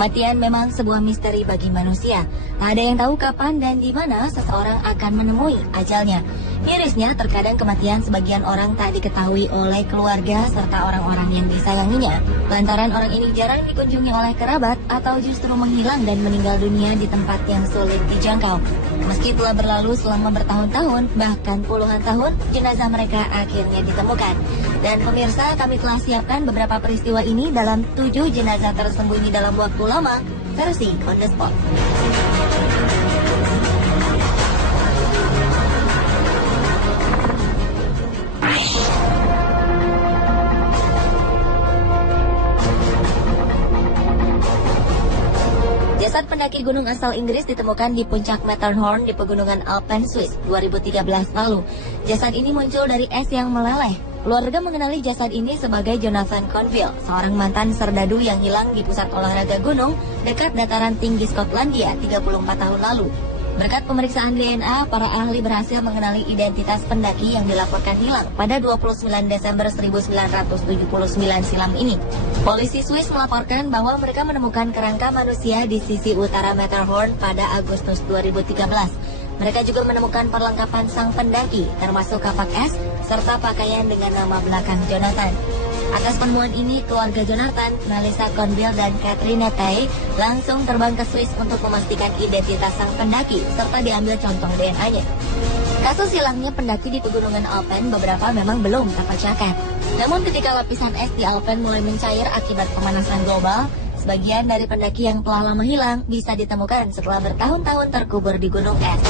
Kematian memang sebuah misteri bagi manusia. Tak ada yang tahu kapan dan di mana seseorang akan menemui ajalnya. Mirisnya, terkadang kematian sebagian orang tak diketahui oleh keluarga serta orang-orang yang disayanginya. Lantaran orang ini jarang dikunjungi oleh kerabat atau justru menghilang dan meninggal dunia di tempat yang sulit dijangkau. Meski telah berlalu selama bertahun-tahun, bahkan puluhan tahun, jenazah mereka akhirnya ditemukan. Dan pemirsa, kami telah siapkan beberapa peristiwa ini dalam 7 jenazah tersembunyi dalam waktu lama, versi On The Spot. Jasad pendaki gunung asal Inggris ditemukan di puncak Matterhorn di pegunungan Alpen, Swiss 2013 lalu. Jasad ini muncul dari es yang meleleh. Keluarga mengenali jasad ini sebagai Jonathan Conville, seorang mantan serdadu yang hilang di pusat olahraga gunung dekat dataran tinggi Skotlandia 34 tahun lalu. Berkat pemeriksaan DNA, para ahli berhasil mengenali identitas pendaki yang dilaporkan hilang pada 29 Desember 1979 silam ini. Polisi Swiss melaporkan bahwa mereka menemukan kerangka manusia di sisi utara Matterhorn pada Agustus 2013. Mereka juga menemukan perlengkapan sang pendaki, termasuk kapak es, serta pakaian dengan nama belakang Jonathan. Atas penemuan ini, keluarga Jonathan, Melissa Conville dan Catherine Tay langsung terbang ke Swiss untuk memastikan identitas sang pendaki, serta diambil contoh DNA-nya. Kasus hilangnya pendaki di pegunungan Alpen beberapa memang belum terpecahkan. Namun ketika lapisan es di Alpen mulai mencair akibat pemanasan global, sebagian dari pendaki yang telah lama hilang bisa ditemukan setelah bertahun-tahun terkubur di gunung es.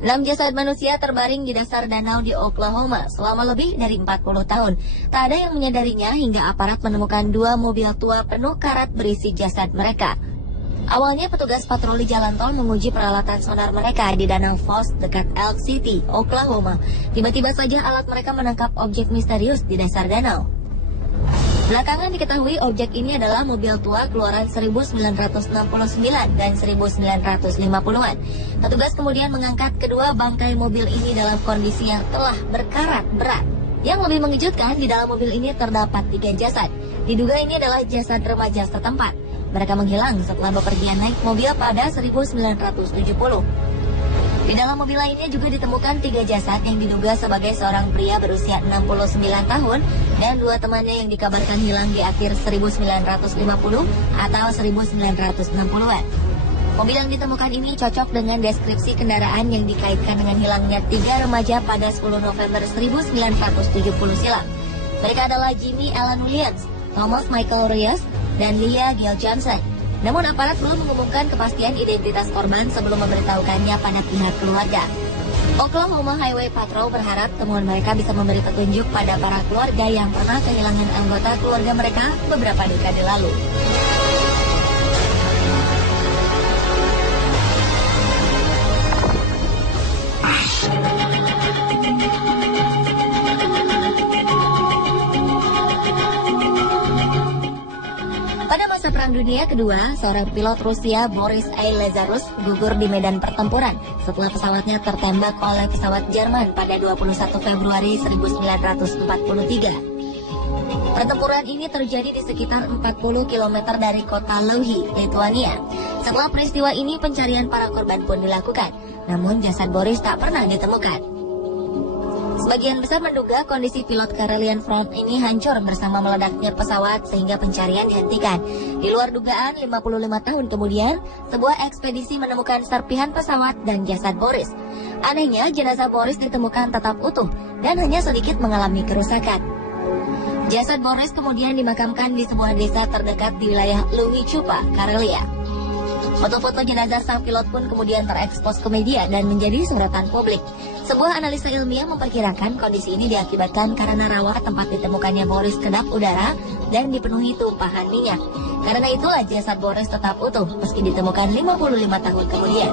Enam jasad manusia terbaring di dasar danau di Oklahoma selama lebih dari 40 tahun. Tak ada yang menyadarinya hingga aparat menemukan 2 mobil tua penuh karat berisi jasad mereka. Awalnya petugas patroli jalan tol menguji peralatan sonar mereka di Danau Foss dekat Elk City, Oklahoma. Tiba-tiba saja alat mereka menangkap objek misterius di dasar danau. Belakangan diketahui objek ini adalah mobil tua keluaran 1969 dan 1950-an. Petugas kemudian mengangkat kedua bangkai mobil ini dalam kondisi yang telah berkarat berat. Yang lebih mengejutkan, di dalam mobil ini terdapat 3 jasad. Diduga ini adalah jasad remaja setempat. Mereka menghilang setelah bepergian naik mobil pada 1970. Di dalam mobil lainnya juga ditemukan 3 jasad yang diduga sebagai seorang pria berusia 69 tahun dan 2 temannya yang dikabarkan hilang di akhir 1950 atau 1960-an. Mobil yang ditemukan ini cocok dengan deskripsi kendaraan yang dikaitkan dengan hilangnya 3 remaja pada 10 November 1970 silam. Mereka adalah Jimmy Alan Williams, Thomas Michael Reyes, dan Leah Gail Johnson. Namun aparat belum mengumumkan kepastian identitas korban sebelum memberitahukannya pada pihak keluarga. Oklahoma Highway Patrol berharap temuan mereka bisa memberi petunjuk pada para keluarga yang pernah kehilangan anggota keluarga mereka beberapa dekade lalu. Pada masa Perang Dunia Kedua, seorang pilot Rusia Boris A. Lazarus gugur di medan pertempuran setelah pesawatnya tertembak oleh pesawat Jerman pada 21 Februari 1943. Pertempuran ini terjadi di sekitar 40 km dari kota Louhi, Lithuania. Setelah peristiwa ini, pencarian para korban pun dilakukan, namun jasad Boris tak pernah ditemukan. Sebagian besar menduga kondisi pilot Karelian Front ini hancur bersama meledaknya pesawat sehingga pencarian dihentikan. Di luar dugaan, 55 tahun kemudian, sebuah ekspedisi menemukan serpihan pesawat dan jasad Boris. Anehnya, jenazah Boris ditemukan tetap utuh dan hanya sedikit mengalami kerusakan. Jasad Boris kemudian dimakamkan di sebuah desa terdekat di wilayah Louhi-Chupa, Karelia. Foto-foto jenazah sang pilot pun kemudian terekspos ke media dan menjadi sorotan publik. Sebuah analisa ilmiah memperkirakan kondisi ini diakibatkan karena rawa tempat ditemukannya Boris kedap udara dan dipenuhi tumpahan minyak. Karena itulah jasad Boris tetap utuh meski ditemukan 55 tahun kemudian.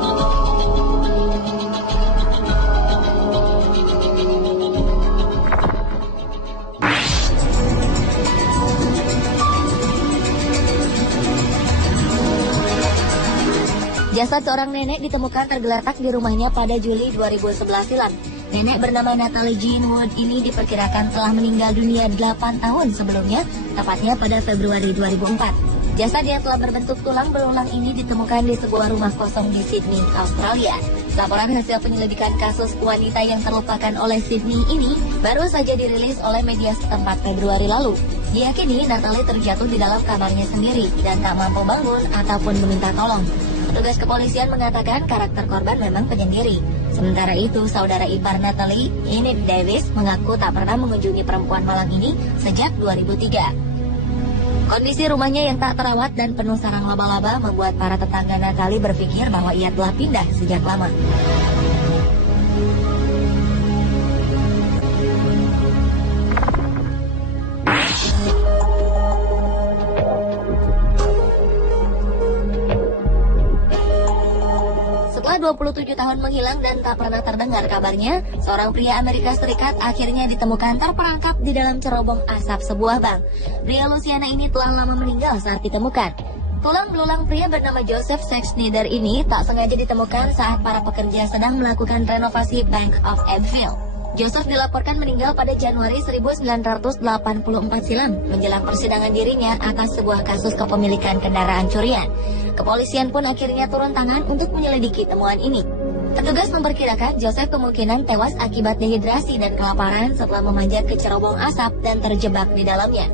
Jasad seorang nenek ditemukan tergeletak di rumahnya pada Juli 2011 silam. Nenek bernama Natalie Jean Wood ini diperkirakan telah meninggal dunia 8 tahun sebelumnya, tepatnya pada Februari 2004. Jasad yang telah berbentuk tulang belulang ini ditemukan di sebuah rumah kosong di Sydney, Australia. Laporan hasil penyelidikan kasus wanita yang terlupakan oleh Sydney ini baru saja dirilis oleh media setempat Februari lalu. Diyakini Natalie terjatuh di dalam kamarnya sendiri dan tak mampu bangun ataupun meminta tolong. Petugas kepolisian mengatakan karakter korban memang penyendiri. Sementara itu, saudara ipar Natalie, Enid Davis, mengaku tak pernah mengunjungi perempuan malang ini sejak 2003. Kondisi rumahnya yang tak terawat dan penuh sarang laba-laba membuat para tetangga Natalie berpikir bahwa ia telah pindah sejak lama. Setelah 27 tahun menghilang dan tak pernah terdengar kabarnya, seorang pria Amerika Serikat akhirnya ditemukan terperangkap di dalam cerobong asap sebuah bank. Pria Louisiana ini telah lama meninggal saat ditemukan. Tulang belulang pria bernama Joseph Schneider ini tak sengaja ditemukan saat para pekerja sedang melakukan renovasi Bank of Abbeville. Joseph dilaporkan meninggal pada Januari 1984 silam menjelang persidangan dirinya atas sebuah kasus kepemilikan kendaraan curian. Kepolisian pun akhirnya turun tangan untuk menyelidiki temuan ini. Petugas memperkirakan Joseph kemungkinan tewas akibat dehidrasi dan kelaparan setelah memanjat ke cerobong asap dan terjebak di dalamnya.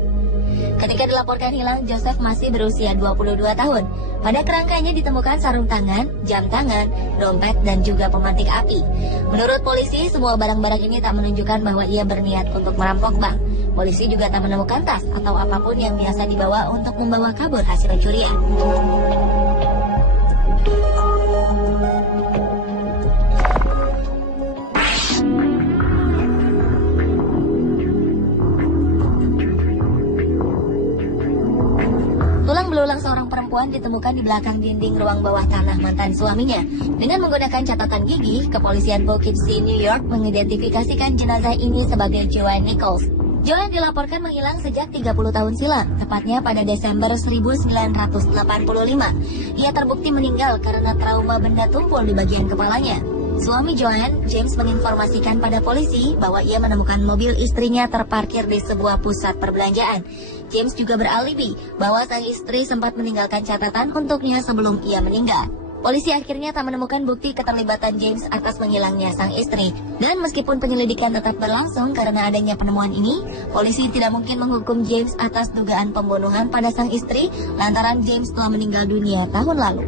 Ketika dilaporkan hilang, Joseph masih berusia 22 tahun. Pada kerangkanya ditemukan sarung tangan, jam tangan, dompet, dan juga pemantik api. Menurut polisi, semua barang-barang ini tak menunjukkan bahwa ia berniat untuk merampok bank. Polisi juga tak menemukan tas atau apapun yang biasa dibawa untuk membawa kabur hasil pencurian. Tulang belulang seorang perempuan ditemukan di belakang dinding ruang bawah tanah mantan suaminya. Dengan menggunakan catatan gigi, kepolisian Poughkeepsie, New York mengidentifikasikan jenazah ini sebagai Joanne Nichols. Joanne dilaporkan menghilang sejak 30 tahun silam, tepatnya pada Desember 1985. Ia terbukti meninggal karena trauma benda tumpul di bagian kepalanya. Suami Joanne, James, menginformasikan pada polisi bahwa ia menemukan mobil istrinya terparkir di sebuah pusat perbelanjaan. James juga beralibi bahwa sang istri sempat meninggalkan catatan untuknya sebelum ia meninggal. Polisi akhirnya tak menemukan bukti keterlibatan James atas menghilangnya sang istri. Dan meskipun penyelidikan tetap berlangsung karena adanya penemuan ini, polisi tidak mungkin menghukum James atas dugaan pembunuhan pada sang istri lantaran James telah meninggal dunia tahun lalu.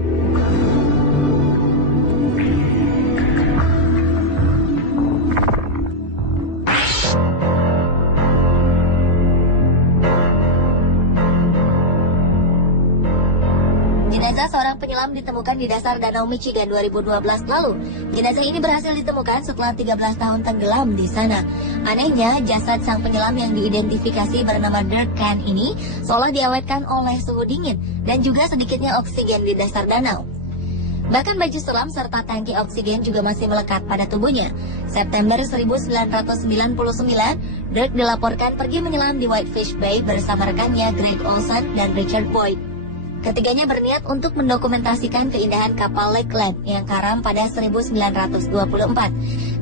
Jenazah seorang penyelam ditemukan di dasar Danau Michigan 2012 lalu. Jenazah ini berhasil ditemukan setelah 13 tahun tenggelam di sana. Anehnya, jasad sang penyelam yang diidentifikasi bernama Dirk Khan ini seolah diawetkan oleh suhu dingin dan juga sedikitnya oksigen di dasar danau. Bahkan baju selam serta tangki oksigen juga masih melekat pada tubuhnya. September 1999, Dirk dilaporkan pergi menyelam di Whitefish Bay bersama rekannya Greg Olson dan Richard Boyd. Ketiganya berniat untuk mendokumentasikan keindahan kapal Lakeland yang karam pada 1924.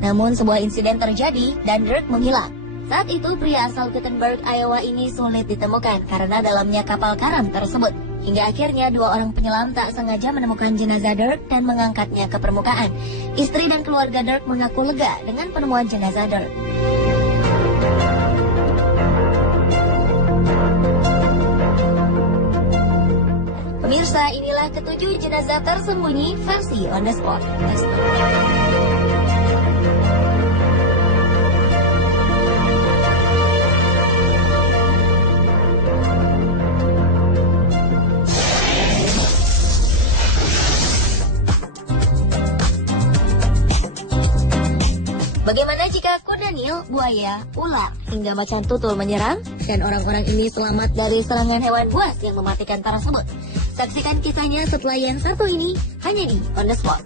Namun sebuah insiden terjadi dan Dirk menghilang. Saat itu pria asal Guttenberg, Iowa ini sulit ditemukan karena dalamnya kapal karam tersebut. Hingga akhirnya dua orang penyelam tak sengaja menemukan jenazah Dirk dan mengangkatnya ke permukaan. Istri dan keluarga Dirk mengaku lega dengan penemuan jenazah Dirk. Pemirsa, inilah ketujuh jenazah tersembunyi versi On The Spot. Bagaimana jika kuda Nil, buaya, ular, hingga macan tutul menyerang dan orang-orang ini selamat dari serangan hewan buas yang mematikan tersebut? Saksikan kisahnya setelah yang satu ini hanya di On The Spot.